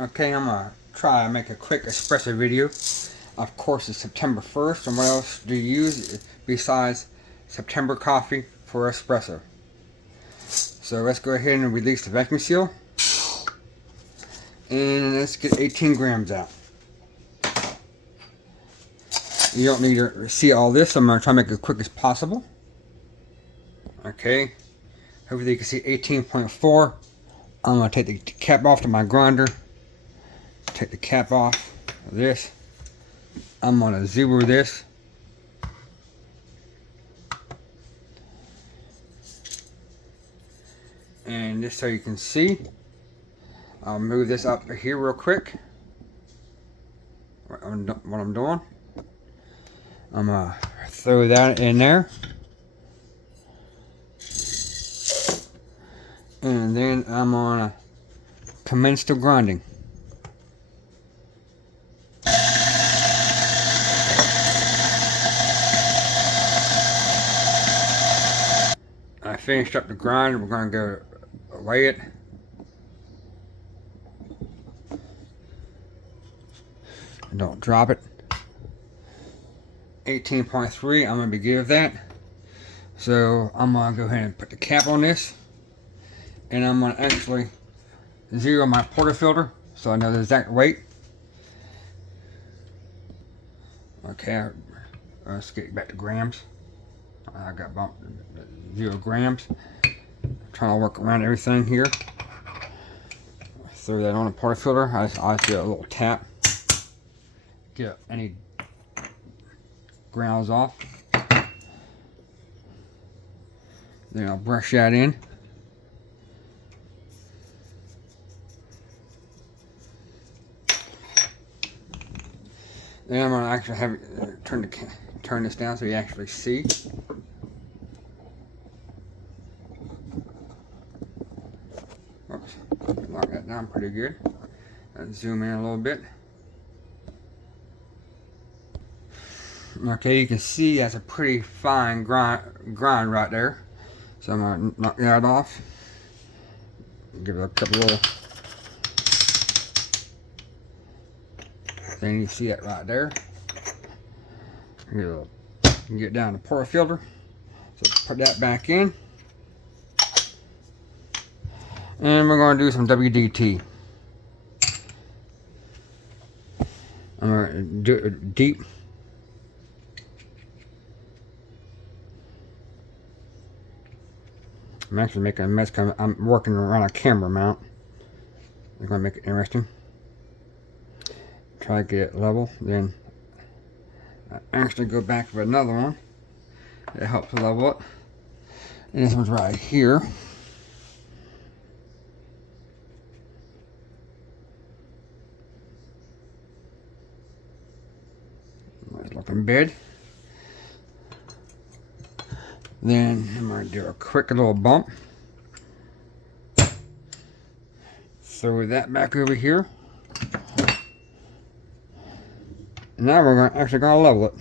Okay, I'm gonna try to make a quick espresso video. Of course, it's September 1st, and what else do you use besides September coffee for espresso? So let's go ahead and release the vacuum seal. And let's get 18 grams out. You don't need to see all this, so I'm gonna try to make it as quick as possible. Okay, hopefully you can see 18.4. I'm gonna take the cap off to my grinder. Take the cap off of this. I'm gonna zero this. And just so you can see, I'll move this up here real quick. What I'm doing. I'm gonna throw that in there. And then I'm gonna commence the grinding. I finished up the grind. We're gonna go weigh it. And don't drop it. 18.3. I'm gonna be good with that. So I'm gonna go ahead and put the cap on this. And I'm going to actually zero my portafilter so I know the exact weight. Okay, let's get back to grams. I got bumped 0 grams. I'm trying to work around everything here. Throw that on the portafilter. I just do a little tap. Get any grounds off. Then I'll brush that in. Then I'm going to actually have it, turn this down so you actually see. Oops, lock that down pretty good. And zoom in a little bit. Okay, you can see that's a pretty fine grind right there. So I'm going to knock that off. Give it a couple little. Then you see it right there. You can get down the portafilter. So put that back in. And we're going to do some WDT. I'm going to do it deep. I'm actually making a mess because I'm working around a camera mount. I'm going to make it interesting. Try to get it level, then I actually go back with another one that helps level it. And this one's right here. Nice looking bed. Then I'm going to do a quick little bump. Throw that back over here. Now we're actually going to level it.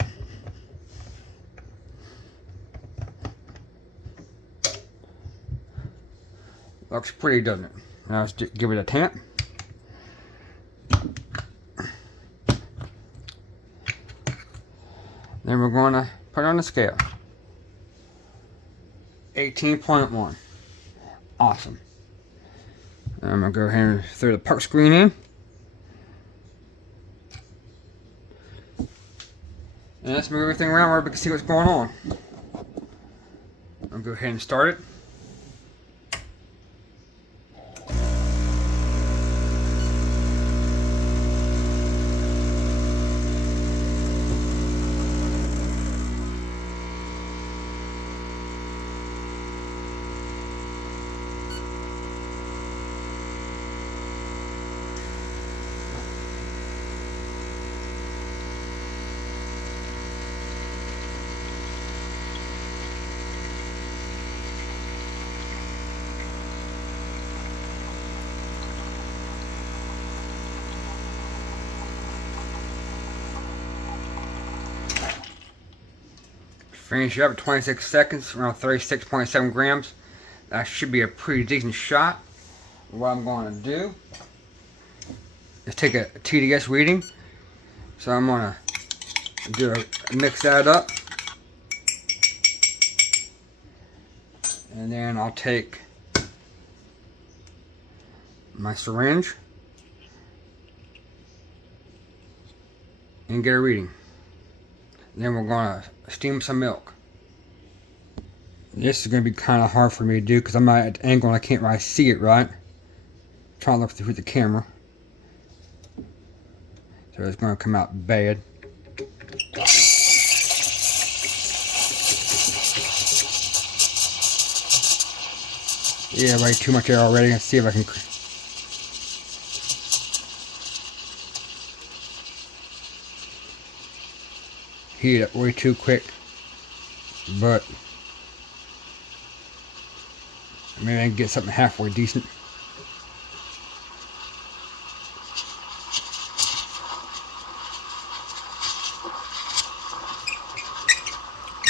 Looks pretty, doesn't it? Now let's give it a tap. Then we're going to put it on the scale. 18.1. Awesome. I'm going to go ahead and throw the puck screen in. And let's move everything around where we can see what's going on. I'll go ahead and start it. Finish it up at 26 seconds, around 36.7 grams. That should be a pretty decent shot. What I'm going to do is take a TDS reading. So I'm gonna mix that up, and then I'll take my syringe and get a reading. Then we're gonna steam some milk. This is gonna be kind of hard for me to do because I'm at an angle and I can't really see it right. Trying to look through the camera, so it's gonna come out bad. Yeah, way too much air already. Let's see if I can. Heat it up way too quick, but maybe I can get something halfway decent.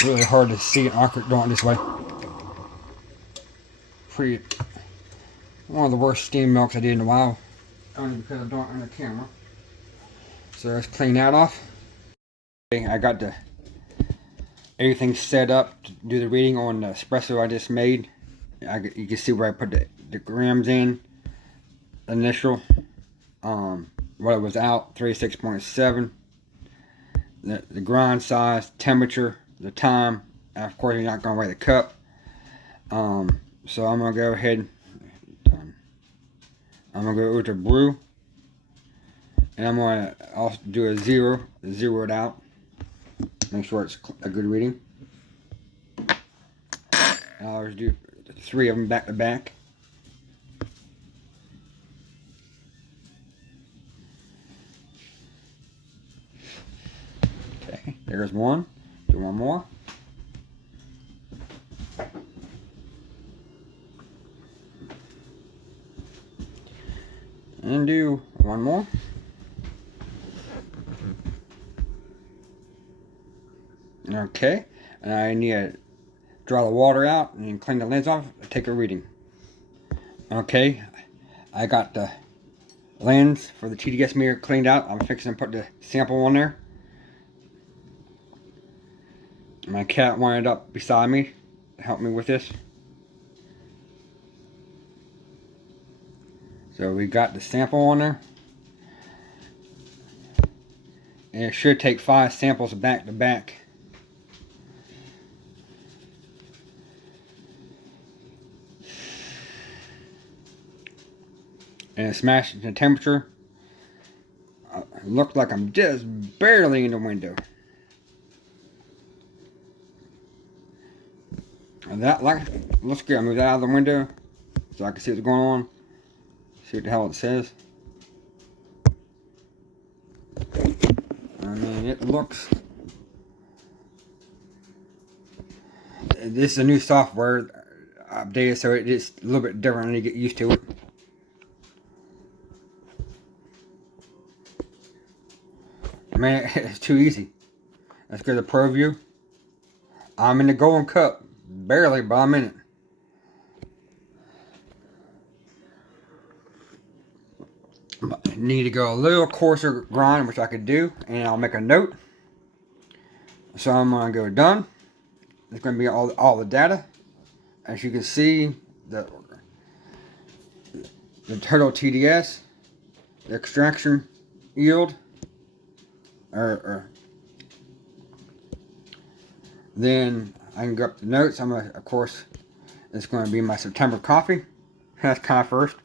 Really hard to see and awkward doing it this way. One of the worst steam milks I did in a while, only because I don't on the camera. So let's clean that off. I got everything set up to do the reading on the espresso I just made. You can see where I put the grams in. Initial, what it was out, 36.7. The grind size, temperature, the time, and of course you're not going to weigh the cup. So I'm going to go ahead, I'm going to go over to brew, and I'm going to also do a zero it out, make sure it's a good reading. And I'll just do 3 of them back to back. Okay, there's one. Do one more. And do one more. Okay, and I need to draw the water out and then clean the lens off, take a reading. Okay, I got the lens for the TDS mirror cleaned out. I'm fixing to put the sample on there. My cat wound up beside me to help me with this. So we got the sample on there. And it should take 5 samples back to back. And it's matching the temperature. It looked like I'm just barely in the window. And that, let's get move that out of the window so I can see what's going on. See what the hell it says. I mean, it looks. This is a new software updated, so it's a little bit different. I need to get used to it. Man, it's too easy. Let's go to the Pro View. I'm in the Golden Cup. Barely, but I'm in it. I need to go a little coarser grind, which I could do, and I'll make a note. So I'm going to go done. It's going to be all the data. As you can see, the total TDS, the extraction yield, then I can go up the notes. I'm gonna, of course, it's going to be my September coffee. That's kind of first.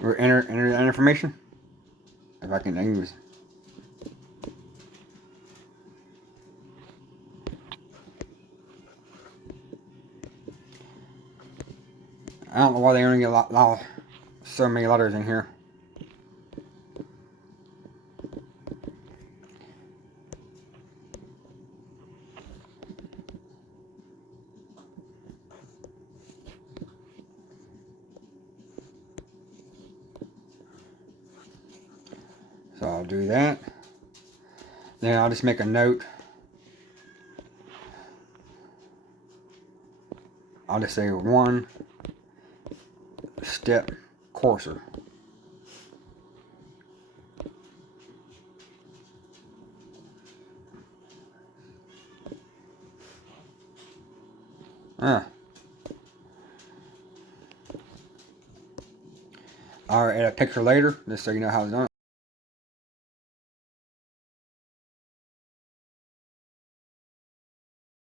We'll enter that information. If I can use. I don't know why they only get so many letters in here. So I'll do that. Then I'll just make a note. I'll just say 1 step coarser. I'll add a picture later, just so you know how it's done.